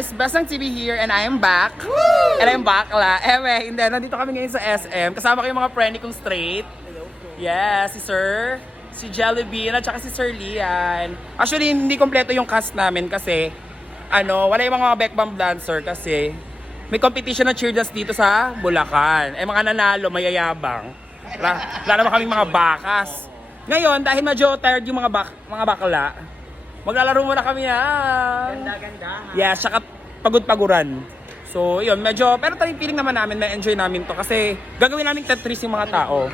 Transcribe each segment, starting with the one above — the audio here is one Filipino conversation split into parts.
guys, Besang TV here and I am back. And I am bakla. Ewe, hindi, nandito kami ngayon sa SM. Kasama ko yung mga friendly kong straight. Yes, si Sir, si Jellybean, at saka si Sir Lian. Actually, hindi kompleto yung cast namin kasi, ano, wala yung mga backbump dancer kasi may competition na cheer dance dito sa Bulacan. Eh, mga nanalo, mayayabang. Wala, wala naman kaming mga bakas. Ngayon, dahil medyo tired yung mga, bak mga bakla, maglalaro muna kami na. Ganda-ganda. Yes, saka pagod-paguran. So, yun, medyo, pero tayo feeling naman namin, na enjoy namin to kasi gagawin namin Tetris yung mga tao.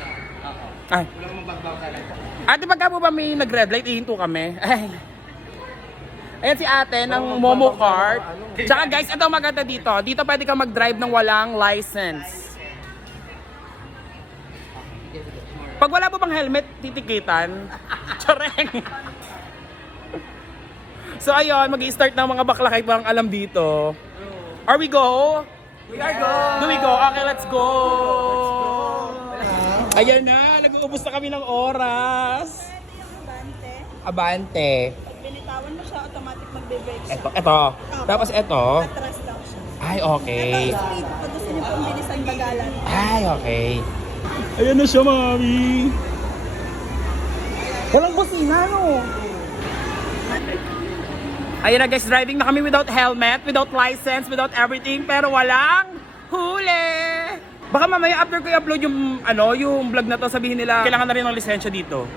Ay, Wala kang magbabaw talaga. ate, pagka po ba may nag-red light, ihinto kami. Ay. Ayan si ate ng Momo Kart. Tsaka guys, ito maganda dito. Dito pwede ka mag-drive ng walang license. Pag wala po bang helmet, titikitan. Tsareng. So ayun, mag start ng mga bakla kahit walang alam dito. Are we go? We are go! Do we go? Okay, let's go! Ayan na, nag-uubos na kami ng oras. Bante. Abante. Pag binitawan mo siya, automatic magbe-brakes siya. Eto, eto. Tapos eto. Atras lang siya. Ay, okay. Ito, speed. Pag gusto niyo pong bilisan bagalan. Ay, okay. Ayan na siya, mami. Walang busina, no? Ayan na guys, driving na kami without helmet, without license, without everything, pero walang huli. Baka mamaya after ko i-upload yung, ano, yung vlog na to, sabihin nila, kailangan na rin ng lisensya dito.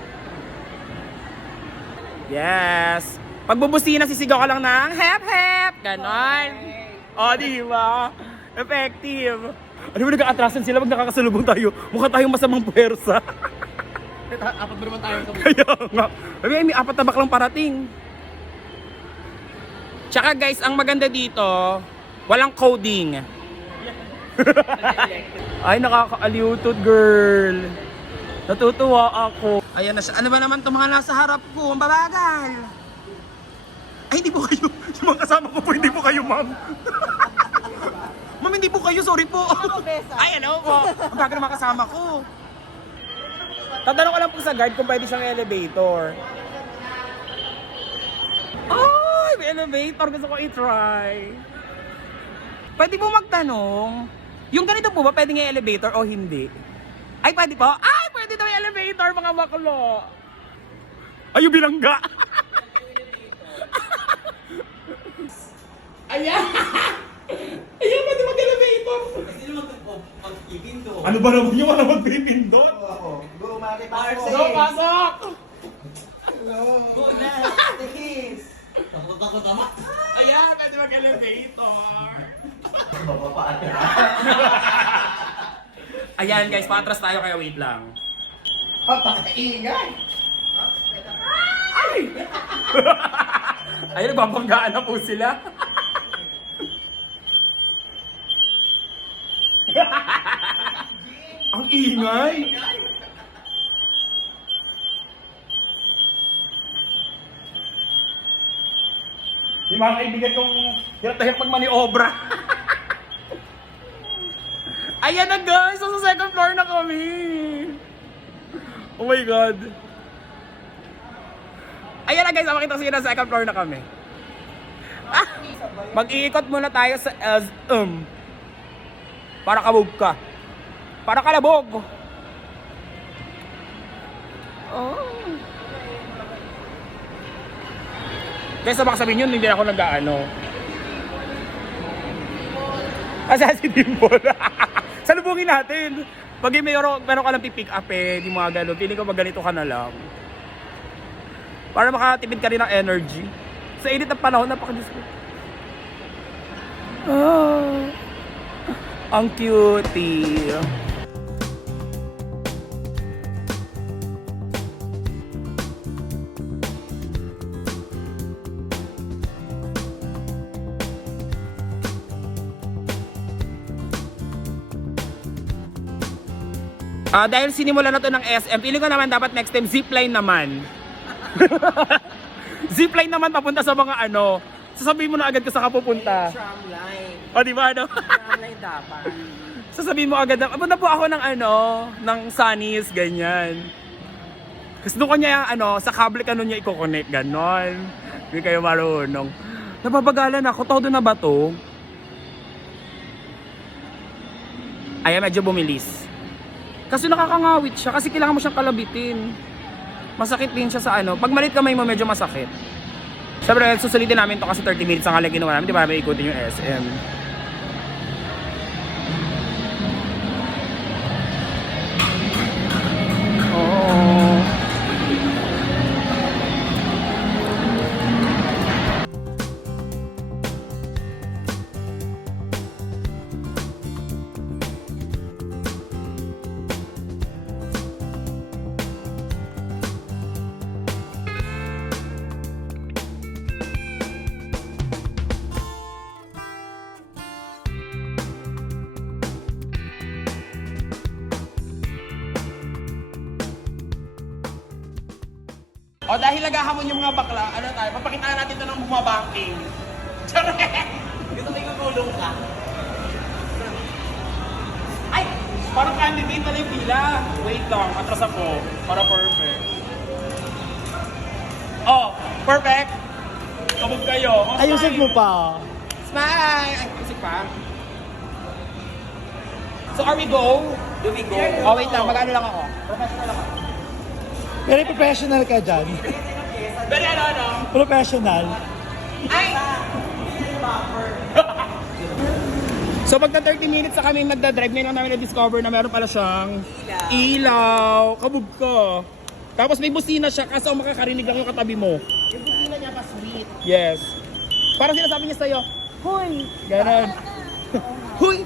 Yes. Pag bubusina, sisigaw ka lang ng hep hep. Ganon. O, di ba? Effective. Ano ba nag-aatrasan sila pag nakakasalubong tayo? Mukha tayong masamang puwersa. Apat ba naman tayo Kaya nga. May, may apat na baklang parating. Tsaka guys, ang maganda dito, walang coding. Ay, nakaka-aliutot, girl. Natutuwa ako. Ayan na siya. Ano ba naman itong mga nasa harap ko? Ang babagal. Ay, hindi po kayo. Yung mga kasama ko po, hindi po kayo, ma'am. ma'am, hindi po kayo. Sorry po. Ay, ano po. Ang bagal ng mga kasama ko. Tatanong ko lang po sa guard kung pwede siyang elevator. Elevator. Gusto ko i-try. Pwede po magtanong, yung ganito po ba pwede nga elevator o hindi? Ay, pwede po? Ay, pwede daw yung elevator, mga baklo. Ay, yung binangga. Ayan! Ayan, pwede mag-elevator. Sino mag-ipindo? Ano ba naman yung mga magpipindot? Oo. Go, Mari Go, pasok! Tama. Ayan, pwede mag-elevator. Ayan guys, patras tayo kaya wait lang. Papakaingay! Ay! Ay, nagbabanggaan na po sila. Ang ingay! Yung mga kaibigan kong hirap na hirap magmaniobra. Ayan na guys! So, sa second floor na kami! Oh my God! Ayan na guys, makita ko sa second floor na kami. Ah, mag-iikot muna tayo sa SM. Para kabog ka. Para kalabog. Oh. Guys, baka sabihin yun, hindi ako nag-ano. Asa si Dimple. Salubungin natin. Pag may meron, ka lang pipick up eh, di mga ganun. Feeling ko pag ka na lang. Para makatipid ka rin ng energy. Sa init ng panahon, napaka-Diyos ko. Ah, ang cutie. Ah, dahil sinimula na to ng SM, feeling ko naman dapat next time zipline naman. zipline naman papunta sa mga ano. Sasabihin mo na agad kung saan ka pupunta. Tramline. O, di ba ano? Tramline dapat. Sasabihin mo agad na, punta po ako ng ano, ng Sunnies, ganyan. Kasi doon ko niya, ano, sa cable ka niya i-connect, ganon. Hindi kayo marunong. Napapagalan ako. Todo na ba to? Ay, medyo bumilis. Kasi nakakangawit siya kasi kailangan mo siyang kalabitin. Masakit din siya sa ano. Pag malit kamay mo, medyo masakit. Siyempre, susulitin namin to kasi 30 minutes ang halang ginawa namin. Di ba? May ikutin yung SM. O dahil naghahamon yung mga bakla, ano tayo, papakitaan natin ito ng bumabangking. Charot! Gusto mo ikukulong ka? Ay! Parang candidate na lang yung pila. Wait lang, atras ako. Para perfect. Oh, perfect! Kabog kayo. Oh, Ayusin mo pa. Smile! Ay, isip pa. So are we go? Do we go? Oh, wait lang, mag-ano lang ako. Professional ako. Very professional ka dyan. Very ano, ano? Professional. Ay! so pagka 30 minutes sa kami magdadrive, ngayon lang namin na-discover na meron pala siyang ilaw. Kabog ko. Tapos may busina siya ang makakarinig lang yung katabi mo. Yung busina niya pa sweet. Yes. Parang sinasabi niya sa'yo, Hoy! Ganon. Hoy!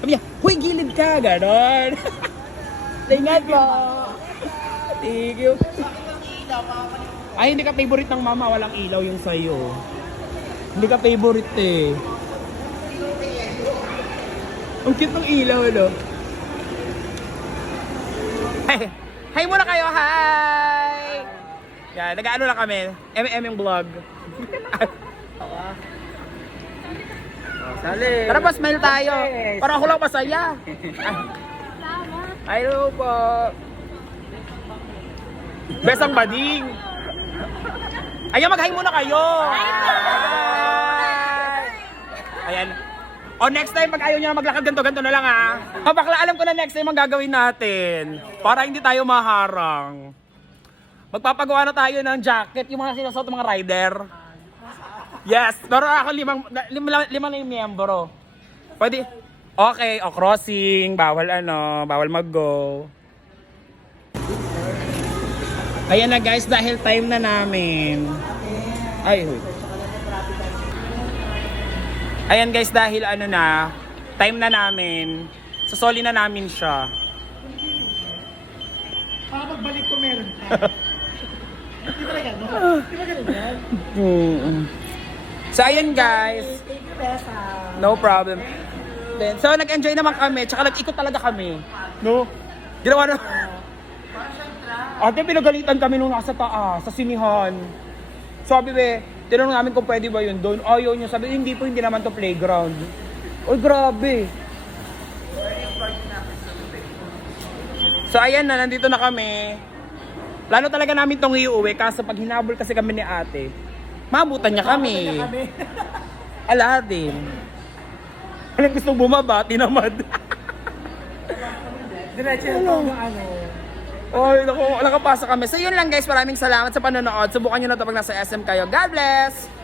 Sabi niya, Hoy, gilid ka! Ganon. Ingat po. Thank you. Ay, hindi ka favorite ng mama, walang ilaw yung sa'yo. Hindi ka favorite eh. Ang cute ng ilaw, no? Hey, hi muna kayo, hi! Yan, nag-ano lang kami. MM yung vlog. Sali. Tara pa, smile tayo. Para ako lang masaya. Ay, hello po. Besang bading. Ayan, mag-hi muna kayo. Hi Ayan. O next time, pag ayaw nyo na maglakad ganito, ganito na lang ha. O bakla, alam ko na next time ang gagawin natin. Para hindi tayo maharang. Magpapagawa na tayo ng jacket, yung mga sinasot ng mga rider. Yes, pero ako limang, lima, lima na yung miyembro. Pwede, okay, o crossing, bawal ano, bawal mag-go. Ayan na guys, dahil time na namin. Ay, huy. Ayan guys, dahil ano na, time na namin, sasoli na namin siya. Para pagbalik ko meron ka. Di ba ganun? Di ba ganun? Mm. So ayan guys, Thank you, Besa. No problem. Then, so nag-enjoy naman kami, tsaka nag-ikot talaga kami. No? Ginawa na. Ate, pinagalitan kami nung nasa taas, sa sinihan. Sabi be, tinanong namin kung pwede ba yun doon. Ayaw niya, sabi, hindi po, hindi naman to playground. Uy, grabe. So ayan na, nandito na kami. Plano talaga namin tong iuwi, kaso pag hinabol kasi kami ni ate, mabutan niya kami. Aladdin. Anong gusto bumaba? Tinamad. Diretso yung ano. Oy, naku, nakapasa kami. So yun lang guys, maraming salamat sa panonood. Subukan nyo na to pag nasa SM kayo. God bless!